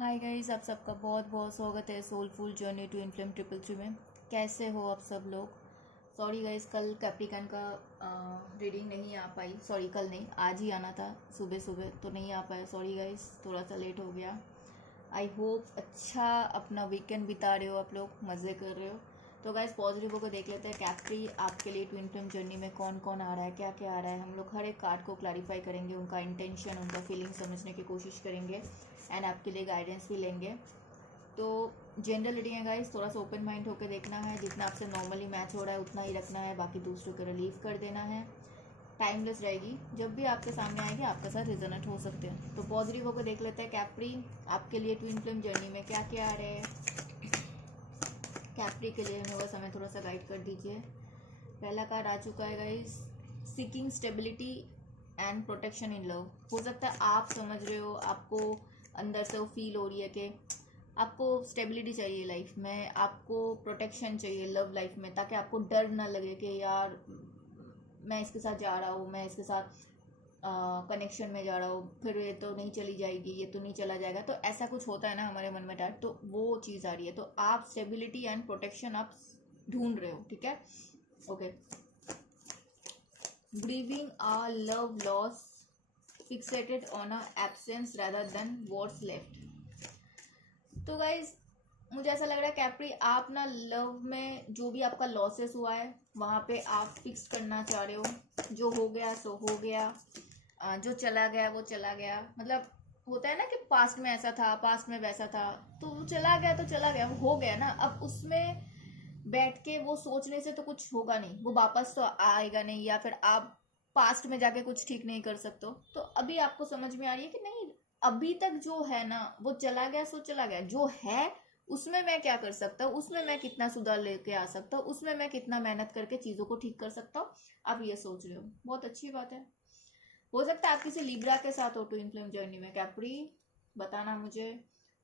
Hi guys, आप सबका बहुत बहुत स्वागत है soulful journey to inflame triple three में। कैसे हो आप सब लोग। सॉरी गाइस, कल कैप्रिकन का रीडिंग नहीं आ पाई। सॉरी, कल नहीं, आज ही आना था सुबह सुबह, तो नहीं आ पाया। सॉरी गाइस, थोड़ा सा लेट हो गया। आई होप अच्छा अपना वीकेंड बिता रहे हो, आप लोग मज़े कर रहे हो। तो गाइस, पॉजिटिव को देख लेते हैं। कैप्री आपके लिए ट्विन फ्लेम जर्नी में कौन कौन आ रहा है, क्या क्या आ रहा है। हम लोग हर एक कार्ड को क्लैरिफाई करेंगे, उनका इंटेंशन, उनका फीलिंग समझने की कोशिश करेंगे एंड आपके लिए गाइडेंस भी लेंगे। तो जनरल रीडिंग है गाइस, थोड़ा सा ओपन माइंड होकर देखना है। जितना आपसे नॉर्मली मैच हो रहा है उतना ही रखना है, बाकी दूसरों को रिलीव कर देना है। टाइमलेस रहेगी, जब भी आपके सामने आएगी आपके साथ रिजोनेट हो सकते हैं। तो पॉजिटिव होकर देख लेते हैं कैप्री आपके लिए ट्विन फ्लेम जर्नी में क्या क्या आ रहे हैं। कैप्री के लिए यूनिवर्स हमें थोड़ा सा गाइड कर दीजिए। पहला कार्ड आ चुका है guys, seeking stability and protection in love. हो सकता है आप समझ रहे हो, आपको अंदर से वो फील हो रही है कि आपको स्टेबिलिटी चाहिए लाइफ में, आपको प्रोटेक्शन चाहिए लव लाइफ में, ताकि आपको डर ना लगे कि यार मैं इसके साथ जा रहा हूँ, मैं इसके साथ कनेक्शन में जा रहा हूँ, फिर ये तो नहीं चली जाएगी, ये तो नहीं चला जाएगा। तो ऐसा कुछ होता है ना हमारे मन में डर, तो वो चीज़ आ रही है। तो आप स्टेबिलिटी एंड प्रोटेक्शन आप ढूंढ रहे हो, ठीक है। Okay, grieving a love loss, fixated on a absence rather than what's left। तो गाइज, मुझे ऐसा लग रहा है कैप्री आप ना लव में जो भी आपका लॉसेस हुआ है वहाँ पे आप फिक्स करना चाह रहे हो। जो हो गया सो हो गया, जो चला गया वो चला गया। मतलब होता है ना कि पास्ट में ऐसा था, पास्ट में वैसा था, तो वो चला गया तो चला गया, वो हो गया ना। अब उसमें बैठ के वो सोचने से तो कुछ होगा नहीं, वो वापस तो आएगा नहीं, या फिर आप पास्ट में जाके कुछ ठीक नहीं कर सकते हो। तो अभी आपको समझ में आ रही है कि नहीं, अभी तक जो है ना वो चला गया सो चला गया। जो है उसमें मैं क्या कर सकता हूँ, उसमें मैं कितना सुधार लेके आ सकता हूँ, उसमें मैं कितना मेहनत करके चीज़ों को ठीक कर सकता हूँ। आप ये सोच रहे हो, बहुत अच्छी बात है। हो सकता है आप किसी लिब्रा के साथ हो ट्विन फ्लेम जर्नी में। कैप्री बताना मुझे।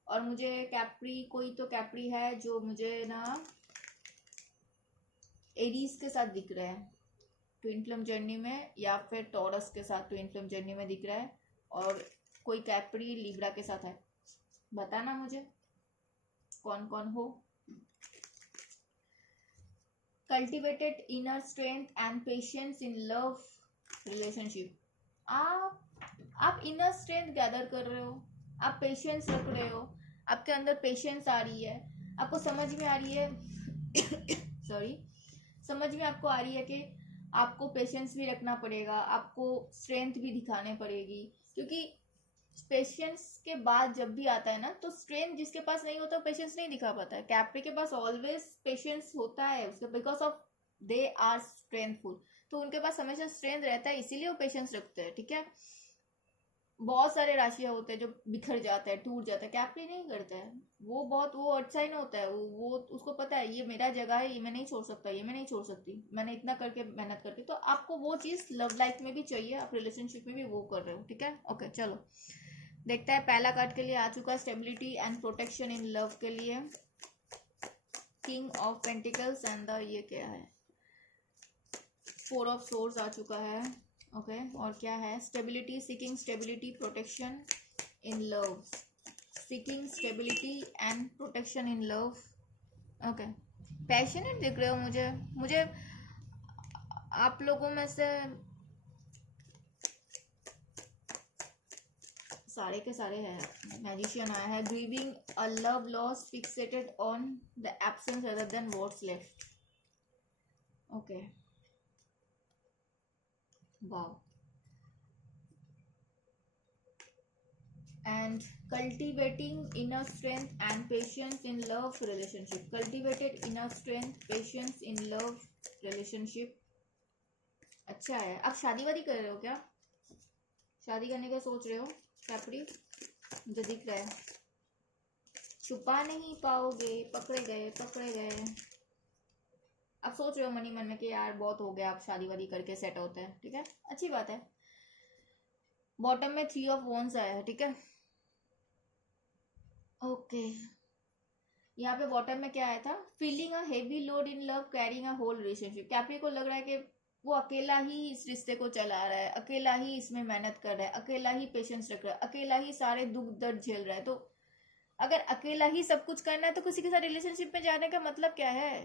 और मुझे कैप्री, कोई तो कैप्री है जो मुझे ना एरीज के साथ दिख रहा है ट्विन फ्लेम जर्नी में, या फिर टॉरस के साथ ट्विन फ्लेम जर्नी में दिख रहा है। और कोई कैप्री लिब्रा के साथ है, बताना मुझे कौन कौन हो। Cultivated inner strength and patience in love relationship. आप इनर स्ट्रेंथ गैदर कर रहे हो, आप पेशेंस रख रहे हो, आपके अंदर पेशेंस आ रही है, आपको समझ में आ रही है सॉरी, समझ में आपको आ रही है कि आपको पेशेंस भी रखना पड़ेगा, आपको स्ट्रेंथ भी दिखाने पड़ेगी। क्योंकि पेशेंस के बाद जब भी आता है ना, तो स्ट्रेंथ जिसके पास नहीं होता पेशेंस नहीं दिखा पाता है। कैप्री के पास ऑलवेज पेशेंस होता है उसके, because of they are strengthful. तो उनके पास हमेशा स्ट्रेंथ रहता है, इसीलिए वो पेशेंस रखते हैं, ठीक है। बहुत सारे राशियां होते हैं जो बिखर जाते हैं, टूट जाता है, कैप्री नहीं करता है। वो बहुत, वो अच्छा ही नहीं होता है। वो उसको पता है ये मेरा जगह है, ये मैं नहीं छोड़ सकता, ये मैं नहीं छोड़ सकती, मैंने इतना करके मेहनत करके। तो आपको वो चीज़ लव लाइफ में भी चाहिए, आप रिलेशनशिप में भी वो कर रहे हो, ठीक है। ओके, चलो देखते हैं। पहला कार्ड के लिए आ चुका है stability and protection in love के लिए, king of pentacles and the, ये क्या है, फोर ऑफ सोर्स आ चुका है। ओके, और क्या है, stability, seeking stability, protection in love, seeking stability and protection in love. Okay, passionate दिख रहे हो मुझे। मुझे आप लोगों में से सारे के सारे हैं। मैजिशियन आया है, grieving a love loss, fixated on the absence other than what's left. Okay, wow. And cultivating inner strength and patience in love relationship, cultivated inner strength, patience in love relationship। अच्छा है। आप शादी वादी कर रहे हो क्या, शादी करने का सोच रहे हो कैप्री, मुझे दिख रहा है। छुपा नहीं पाओगे, पकड़े गए पकड़े गए। आप सोच रहे हो मनी मन में कि यार बहुत हो गया, आप शादी वादी करके सेट होते हैं, ठीक है, अच्छी बात है। बॉटम में 3 ऑफ वॉन्ड्स आया है, ठीक है। ओके, यहाँ पे बॉटम में क्या आया था, feeling a heavy load in love, carrying a whole relationship. Capri को लग रहा है कि वो अकेला ही इस रिश्ते को चला रहा है, अकेला ही इसमें मेहनत कर रहा है, अकेला ही पेशेंस रख रहा है, अकेला ही सारे दुख दर्द झेल रहा है। तो अगर अकेला ही सब कुछ करना है तो किसी के साथ रिलेशनशिप में जाने का मतलब क्या है?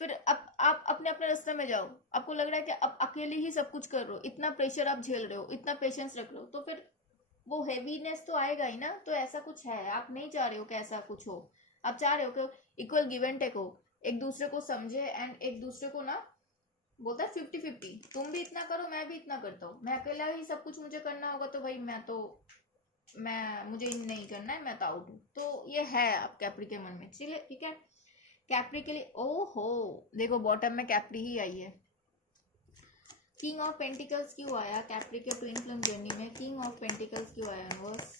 फिर आप अपने अपने रास्ते में जाओ। आपको लग रहा है कि आप अकेले ही सब कुछ कर रहे हो, इतना प्रेशर आप झेल रहे हो, इतना पेशेंस रख रहे हो, तो फिर वो हैवीनेस तो आएगा ही ना। तो ऐसा कुछ है, आप नहीं चाह रहे हो कि ऐसा कुछ हो। आप चाह रहे हो कि इक्वल गिव एंड टेक हो, एक दूसरे को समझे एंड एक दूसरे को ना, बोलता है 50-50, तुम भी इतना करो मैं भी इतना करता हूँ। मैं अकेला ही सब कुछ मुझे करना होगा तो भाई मैं मुझे इन नहीं करना है, मैं तो आउट हूँ। तो ये है आप कैप्री के मन में। चलिए ठीक है, कैप्री के लिए ओहो देखो बॉटम में कैप्री ही आई है। किंग ऑफ पेंटिकल्स क्यों आया कैप्री के ट्विन फ्लेम जर्नी में? किंग ऑफ पेंटिकल्स क्यों आया यूनिवर्स?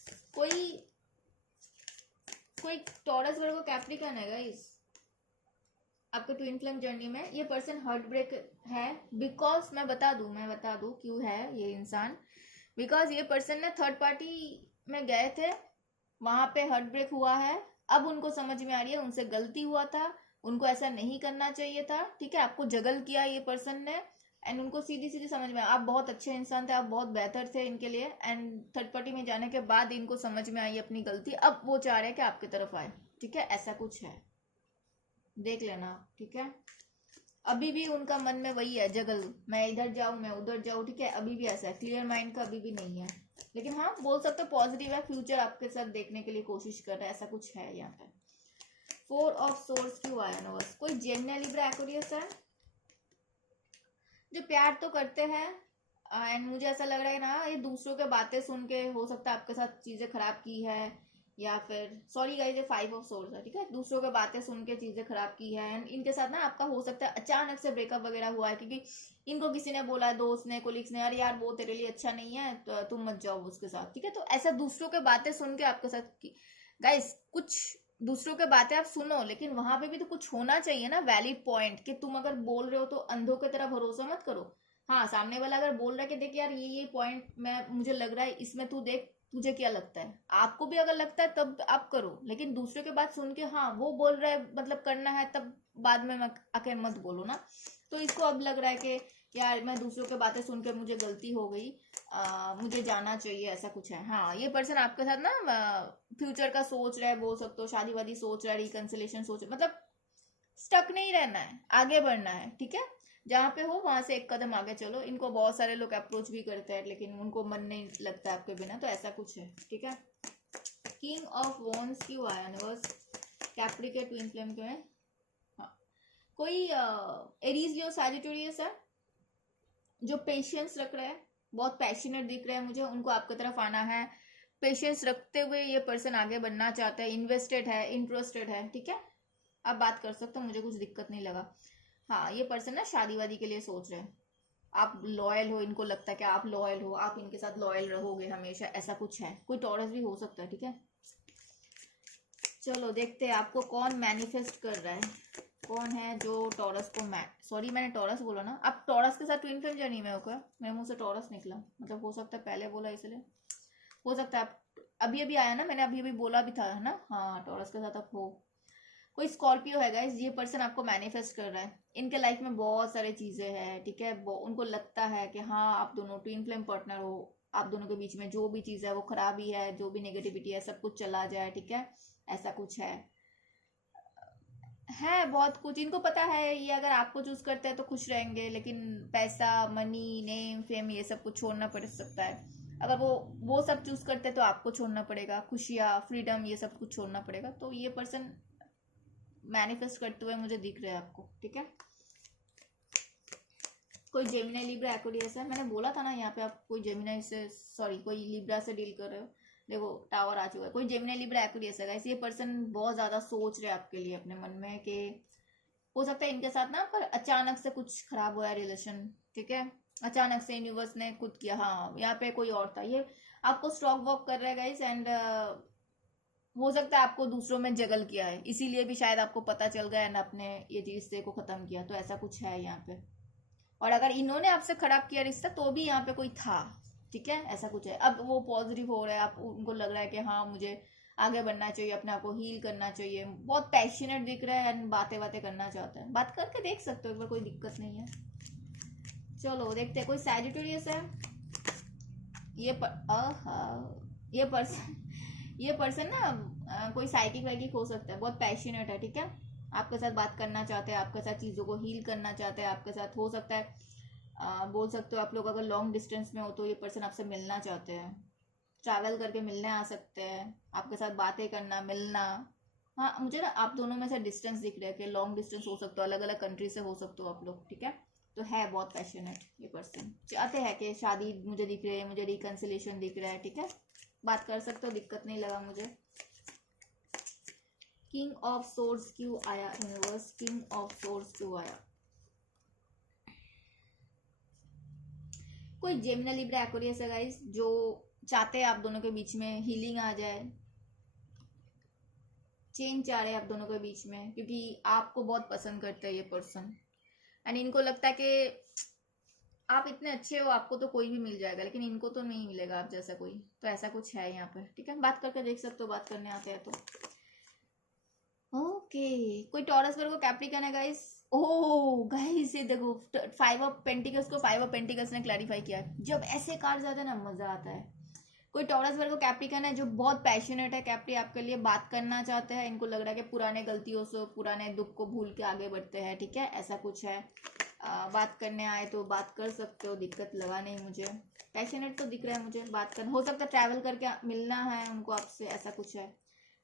कोई टॉरस वर्गो कैप्री का है गाइस आपके ट्विन फ्लेम जर्नी में। ये पर्सन हार्ट ब्रेक है बिकॉज मैं बता दूं क्यों है ये इंसान। बिकॉज ये पर्सन ने थर्ड पार्टी में गए थे, वहां पे हार्ट ब्रेक हुआ है। अब उनको समझ में आ रही है उनसे गलती हुआ था, उनको ऐसा नहीं करना चाहिए था। ठीक है, आपको जगल किया ये पर्सन ने एंड उनको सीधी सीधी समझ में आप बहुत अच्छे इंसान थे, आप बहुत बेहतर थे इनके लिए। एंड थर्ड पार्टी में जाने के बाद इनको समझ में आई अपनी गलती, अब वो चाह रहे हैं कि आपकी तरफ आए। ठीक है, ऐसा कुछ है, देख लेना। ठीक है, अभी भी उनका मन में वही है जगल, मैं इधर जाऊं मैं उधर जाऊं। ठीक है, अभी भी ऐसा है, क्लियर माइंड का अभी भी नहीं है। लेकिन हाँ बोल सकते हो पॉजिटिव है, फ्यूचर आपके साथ देखने के लिए कोशिश कर रहा है, ऐसा कुछ है यहाँ पे। 4 ऑफ सोर्स क्यों आया नोस? कोई जेमिनी लिब्रा एक्वेरियस है जो प्यार तो करते हैं एंड मुझे ऐसा लग रहा है ना ये दूसरों के बातें सुन के हो सकता है आपके साथ चीजें खराब की है, या फिर सॉरी गाइस ये 5 ऑफ सोर्स है। ठीक है, दूसरों के बातें सुन के चीजें खराब की है एंड इनके साथ ना आपका हो सकता है अचानक से ब्रेकअप वगैरह हुआ है, क्योंकि इनको किसी ने बोला, दोस्त ने, कोलिग्स ने, अरे यार वो तेरे लिए अच्छा नहीं है तो तुम मत जाओ उसके साथ। ठीक है, तो ऐसा दूसरों के बातें सुन के आपके साथ गाइस कुछ दूसरों के बातें आप सुनो, लेकिन वहां पे भी तो कुछ होना चाहिए ना वैलिड पॉइंट, कि तुम अगर बोल रहे हो तो अंधों की तरह भरोसा मत करो। हाँ, सामने वाला अगर बोल रहा है कि देख यार ये पॉइंट मैं मुझे लग रहा है इसमें तू देख तुझे क्या लगता है, आपको भी अगर लगता है तब आप करो। लेकिन दूसरे के बात सुन के हाँ वो बोल रहा है मतलब करना है, तब बाद में आके मत बोलो ना। तो इसको अब लग रहा है कि यार मैं दूसरों के बातें सुन के मुझे गलती हो गई, मुझे जाना चाहिए, ऐसा कुछ है। हाँ, ये पर्सन आपके साथ ना फ्यूचर का सोच रहा है, बोल सकते हो शादी वादी सोच रहा है, रिकंसिलेशन सोच रहा है, मतलब स्टक नहीं रहना है, आगे बढ़ना है। ठीक है, जहाँ पे हो वहां से एक कदम आगे चलो। इनको बहुत सारे लोग अप्रोच भी करते हैं लेकिन उनको मन नहीं लगता आपके बिना, तो ऐसा कुछ है। ठीक है, किंग ऑफ वॉन्स क्यों आया यूनिवर्स कैप्री के ट्विन फ्लेम क्यों है? हाँ, कोई एरीज लियो सैजिटेरियस है जो पेशेंस रख रहा है, बहुत पैशनेट दिख रहे हैं मुझे, उनको आपकी तरफ आना है। पेशेंस रखते हुए ये पर्सन आगे बढ़ना चाहता है, इन्वेस्टेड है, इंटरेस्टेड है। ठीक है, आप बात कर सकते हो, मुझे कुछ दिक्कत नहीं लगा। हाँ, ये पर्सन ना शादी वादी के लिए सोच रहे हैं, आप लॉयल हो, इनको लगता है कि आप लॉयल हो, आप इनके साथ लॉयल रहोगे हमेशा, ऐसा कुछ है। कोई टॉरस भी हो सकता है। ठीक है, चलो देखते हैं आपको कौन मैनिफेस्ट कर रहा है, कौन है जो टॉरस को सॉरी मैंने टॉरस बोला ना, आप टॉरस के साथ ट्विन फ्लेम जर्नी में हो क्या? मेरे मुंह से टॉरस निकला, मतलब हो सकता है पहले बोला इसलिए, हो सकता है आप अभी अभी आया ना, मैंने अभी अभी बोला भी था है ना। हाँ, टॉरस के साथ आप हो। कोई स्कॉर्पियो है गाइस, ये पर्सन आपको मैनिफेस्ट कर रहा है, इनके लाइफ में बहुत सारी चीजें हैं। ठीक है, उनको लगता है कि हाँ आप दोनों ट्विन फ्लेम पार्टनर हो, आप दोनों के बीच में जो भी चीज है वो खराबी है, जो भी नेगेटिविटी है सब कुछ चला जाए। ठीक है, ऐसा कुछ है बहुत कुछ। इनको पता है ये अगर आपको चूज करते हैं तो खुश रहेंगे, लेकिन पैसा, मनी, नेम, फेम ये सब कुछ छोड़ना पड़ सकता है। अगर वो सब चूज करते हैं तो आपको छोड़ना पड़ेगा, खुशियाँ, फ्रीडम, ये सब कुछ छोड़ना पड़ेगा। तो ये पर्सन मैनिफेस्ट करते हुए मुझे दिख रहा है आपको। ठीक है, कोई जेमिनी लिब्रा एक्वेरियस है, मैंने बोला था ना यहाँ पे आप कोई जेमिनी से सॉरी कोई लिब्रा से डील कर रहे हो। देखो टावर आ चुका है, कोई जेमिनी लिब्रा एक्वेरियस है। ये पर्सन बहुत ज्यादा सोच रहे हैं आपके लिए अपने मन में कि हो सकता है इनके साथ ना पर अचानक से कुछ खराब हुआ है रिलेशन। ठीक है, अचानक से यूनिवर्स ने खुद किया, हाँ यहाँ पे कोई और था, ये आपको स्टॉक वॉक कर रहा है गाइस एंड हो सकता है आपको दूसरों में जगल किया है, इसीलिए भी शायद आपको पता चल गया एंड आपने ये रिश्ते को खत्म किया। तो ऐसा कुछ है यहाँ पे, और अगर इन्होंने आपसे खराब किया रिश्ता तो भी यहाँ पे कोई था। ठीक है, ऐसा कुछ है। अब वो पॉजिटिव हो रहा है, आप उनको लग रहा है कि हाँ मुझे आगे बढ़ना चाहिए, अपने आप को हील करना चाहिए, बहुत पैशनेट दिख रहा है एंड बातें बातें करना चाहते हैं। बात करके देख सकते हो एक बार, कोई दिक्कत नहीं है। चलो देखते हैं, कोई सैजिटेरियस है ये ये पर्सन ये पर्सन ना कोई साइकिक वाइकिक हो सकता है, बहुत पैशनेट है, ठीक है, आपके साथ बात करना चाहते हैं, आपके साथ चीज़ों को हील करना चाहते हैं, आपके साथ हो सकता है बोल सकते हो आप लोग अगर लॉन्ग डिस्टेंस में हो तो ये पर्सन आपसे मिलना चाहते हैं, ट्रैवल करके मिलने आ सकते हैं, आपके साथ बातें करना, मिलना। हाँ, मुझे ना आप दोनों में से डिस्टेंस दिख रहा है कि लॉन्ग डिस्टेंस हो सकता है, अलग अलग कंट्री से हो सकते हो आप लोग, ठीक है। तो है बहुत पैशनेट ये पर्सन, चाहते हैं कि शादी मुझे दिख रही है, मुझे रिकन्सिलेशन दिख रहा है, ठीक है, बात कर सकते हो, दिक्कत नहीं लगा मुझे। किंग ऑफ सोर्ड्स क्यों आया यूनिवर्स, किंग ऑफ सोर्ड्स क्यों आया? कोई जेमिनी लिब्रा एक्वेरियस है गाइस जो चाहते हैं आप दोनों के बीच में हीलिंग आ जाए, चेंज चाह रहे हैं आप दोनों के बीच में, क्योंकि आपको बहुत पसंद करते हैं ये पर्सन, एंड इनको लगता है कि आप इतने अच्छे हो, आपको तो कोई भी मिल जाएगा, लेकिन इनको तो नहीं मिलेगा आप जैसा कोई, तो ऐसा कुछ है यहाँ पर, ठीक है, बात करके देख सकते हो, बात करने आते हैं तो। ओके, कोई टॉरस वर्गो कैप्रिकन है गाइस। ओह गाइस ये देखो, 5 ऑफ पेंटिकल्स को 5 ऑफ पेंटिकल्स ने क्लैरिफाई किया, जब ऐसे कार्ड्स आते हैं ना मजा आता है। कोई टॉरस वर्गो कैप्रिकन है जो बहुत पैशनेट है, कैप्री आपके लिए बात करना चाहते हैं, इनको लग रहा है कि पुराने गलतियों से, पुराने दुख को भूल के आगे बढ़ते हैं, ठीक है, ऐसा कुछ है। बात करने आए तो बात कर सकते हो, दिक्कत लगा नहीं मुझे, पैशनेट तो दिख रहा है मुझे, बात करना हो सकता है, ट्रैवल करके मिलना है उनको आपसे, ऐसा कुछ है।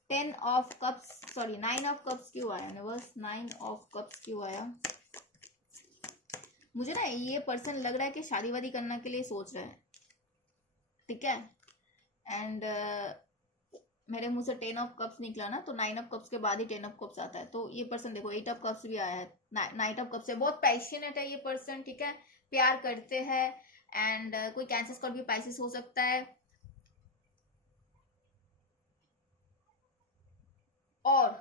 10 of cups, sorry 9 of cups क्यों आया बस, 9 ऑफ कप्स क्यों आया? मुझे ना ये पर्सन लग रहा है कि शादी वादी करने के लिए सोच रहा है, ठीक है, एंड मेरे मुंह से 10 ऑफ कप्स निकला ना, तो 9 ऑफ कप्स के बाद ही 10 ऑफ कप्स आता है, तो ये पर्सन देखो 8 ऑफ कप्स भी आया है, 9 ऑफ कप्स है, बहुत पैशनेट है ये पर्सन, ठीक है, प्यार करते हैं, एंड कोई कैंसर स्कॉर्पियो भी पाइसिस हो सकता है, और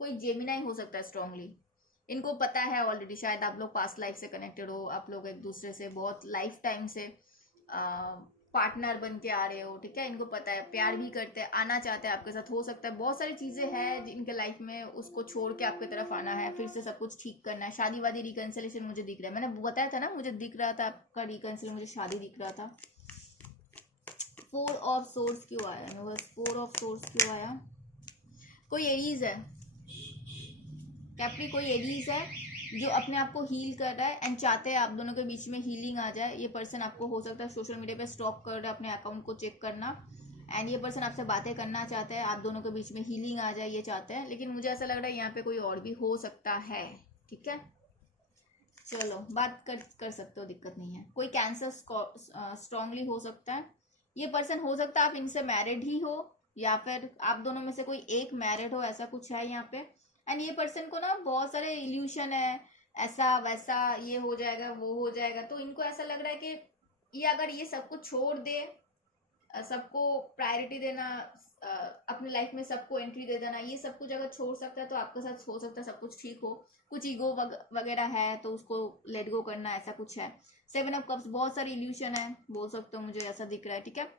कोई जेमिनाई हो सकता है स्ट्रांगली, इनको पता है ऑलरेडी, शायद आप लोग पास्ट लाइफ से कनेक्टेड हो, आप लोग एक दूसरे से बहुत लाइफ टाइम से पार्टनर बन के आ रहे हो, ठीक है, इनको पता है, प्यार भी करते हैं, आना चाहते हैं आपके साथ, हो सकता है बहुत सारी चीजें हैं जिनके लाइफ में, उसको छोड़ के आपके तरफ आना है, फिर से सब कुछ ठीक करना है, शादी वादी रिकन्सिलेशन मुझे दिख रहा है, मैंने बताया था ना, मुझे दिख रहा था आपका रिकन्सिलेशन, मुझे शादी दिख रहा था। 4 ऑफ सोर्स क्यों आया बस, 4 ऑफ सोर्स क्यों आया? कोई एरीज है कैप्री, कोई एरीज है जो अपने आप को हील कर रहा है एंड चाहते हैं आप दोनों के बीच में हीलिंग आ जाए, ये पर्सन आपको हो सकता है सोशल मीडिया पे स्टॉक कर रहा है, अपने अकाउंट को चेक करना, एंड ये पर्सन आपसे बातें करना चाहते हैं, आप दोनों के बीच में हीलिंग आ जाए ये चाहते हैं, लेकिन मुझे ऐसा लग रहा है यहाँ पे कोई और भी हो सकता है, ठीक है, चलो बात कर सकते हो, दिक्कत नहीं है। कोई कैंसर स्ट्रांगली हो सकता है, ये पर्सन हो सकता है आप इनसे मैरिड ही हो, या फिर आप दोनों में से कोई एक मैरिड हो, ऐसा कुछ है यहाँ पे, एंड ये पर्सन को ना बहुत सारे इल्यूशन है, ऐसा वैसा, ये हो जाएगा वो हो जाएगा, तो इनको ऐसा लग रहा है कि ये अगर ये सब कुछ छोड़ दे, सबको प्रायोरिटी देना, अपने लाइफ में सबको एंट्री दे देना, ये सब कुछ अगर छोड़ सकता है तो आपके साथ हो सकता है सब कुछ ठीक हो, कुछ ईगो वगैरह है तो उसको लेट गो करना, ऐसा कुछ है। 7 ऑफ कप्स, बहुत सारी इल्यूशन है बोल सकते हो, मुझे ऐसा दिख रहा है, ठीक है,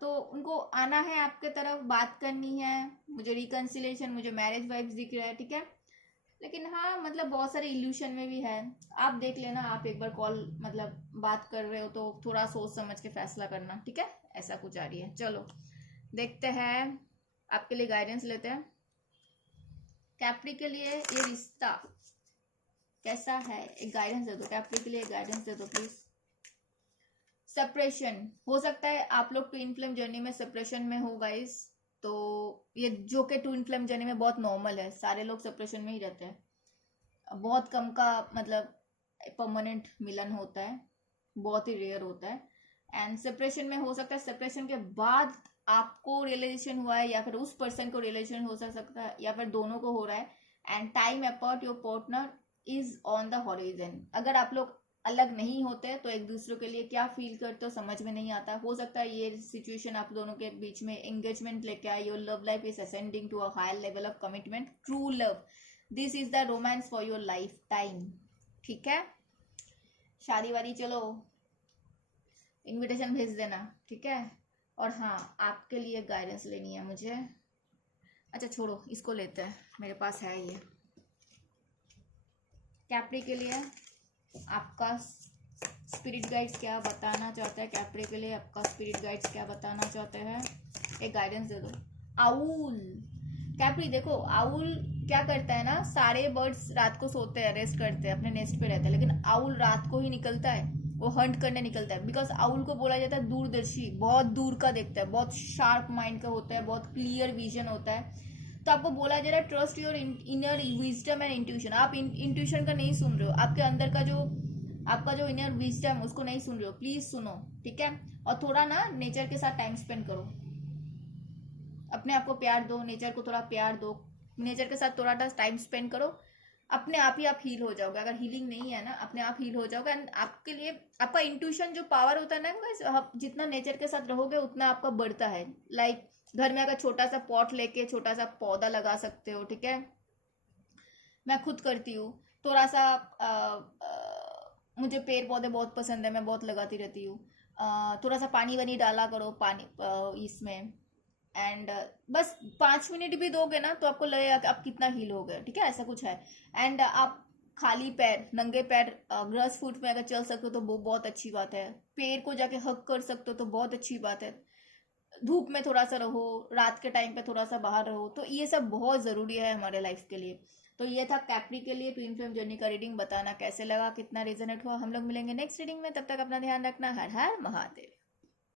तो उनको आना है आपके तरफ, बात करनी है, मुझे रिकन्सिलेशन, मुझे मैरिज वाइब्स दिख रहा है, ठीक है, लेकिन हाँ मतलब बहुत सारे इल्यूशन में भी है, आप देख लेना, आप एक बार कॉल मतलब बात कर रहे हो तो थोड़ा सोच समझ के फैसला करना, ठीक है, ऐसा कुछ आ रही है। चलो देखते हैं, आपके लिए गाइडेंस लेते हैं, कैप्री के लिए ये रिश्ता कैसा है, एक गाइडेंस दे दो, कैप्री के लिए गाइडेंस दे दो प्लीज। सेपरेशन हो सकता है, आप लोग ट्विन फ्लेम जर्नी में सेपरेशन में हो गाइस, तो ये जो कि ट्विन फ्लेम जर्नी में बहुत नॉर्मल है, सारे लोग सेपरेशन में ही रहते हैं, बहुत कम का मतलब परमानेंट मिलन होता है, बहुत ही रेयर होता है, एंड सेपरेशन में हो सकता है, सेपरेशन के बाद आपको रियलाइजेशन हुआ है, या फिर उस पर्सन को रियलाइजेशन हो सकता है, या फिर दोनों को हो रहा है, and time apart your partner is on the horizon, अगर आप लोग अलग नहीं होते तो एक दूसरे के लिए क्या फील करते हो समझ में नहीं आता, हो सकता है ये सिचुएशन आप दोनों के बीच में एंगेजमेंट लेके आए, your love life is ascending to a higher level of commitment, true love, this is the romance for your lifetime, ठीक है, शादी वादी चलो इनविटेशन भेज देना, ठीक है, और हाँ आपके लिए गाइडेंस लेनी है मुझे, अच्छा छोड़ो इसको लेते हैं, मेरे पास है ये, कैप्री के लिए आपका स्पिरिट गाइड्स क्या बताना चाहते हैं कैप्री के लिए, आपका स्पिरिट गाइड्स क्या बताना चाहते हैं, एक गाइडेंस दे दो। आउल कैप्री, देखो आउल क्या करता है ना, सारे बर्ड्स रात को सोते हैं, रेस्ट करते हैं, अपने नेस्ट पे रहते हैं, लेकिन आउल रात को ही निकलता है, वो हंट करने निकलता है। बिकॉज आउल को बोला जाता है दूरदर्शी, बहुत दूर का देखता है, बहुत शार्प माइंड का होता है, बहुत क्लियर विजन होता है। तो आपको बोला जा रहा है trust your inner wisdom and intuition. आप इंट्यूशन का नहीं सुन रहे हो, आपके अंदर का जो आपका जो इनर विजडम उसको नहीं सुन रहे हो, प्लीज सुनो, ठीक है। और थोड़ा ना नेचर के साथ टाइम स्पेंड करो, अपने आप को प्यार दो, नेचर को थोड़ा प्यार दो, नेचर के साथ थोड़ा टाइम स्पेंड करो, अपने आप ही आप हील हो जाओगे। अगर हीलिंग नहीं है ना, अपने आप हील हो जाओगे। एंड आपके लिए आपका इंट्यूशन जो पावर होता है ना, आप जितना नेचर के साथ रहोगे उतना आपका बढ़ता है। लाइक घर में अगर छोटा सा पॉट लेके छोटा सा पौधा लगा सकते हो, ठीक है। मैं खुद करती हूँ थोड़ा सा, मुझे पेड़ पौधे बहुत पसंद है, मैं बहुत लगाती रहती हूँ। थोड़ा सा पानी वानी डाला करो पानी इसमें। एंड बस 5 मिनट भी दोगे ना तो आपको लगेगा कि आप कितना हील हो गए, ठीक है, ऐसा कुछ है। एंड आप खाली पैर, नंगे पैर ग्रास फूट में अगर चल सकते हो तो वो बहुत अच्छी बात है। पेड़ को जाके हक कर सकते हो तो बहुत अच्छी बात है। धूप में थोड़ा सा रहो, रात के टाइम पे थोड़ा सा बाहर रहो, तो ये सब बहुत ज़रूरी है हमारे लाइफ के लिए। तो ये था कैप्री के लिए ट्विन फ्लेम जर्नी का रीडिंग। बताना कैसे लगा, कितना रेजोनेट हुआ। हम लोग मिलेंगे नेक्स्ट रीडिंग में, तब तक अपना ध्यान रखना। हर हर महादेव।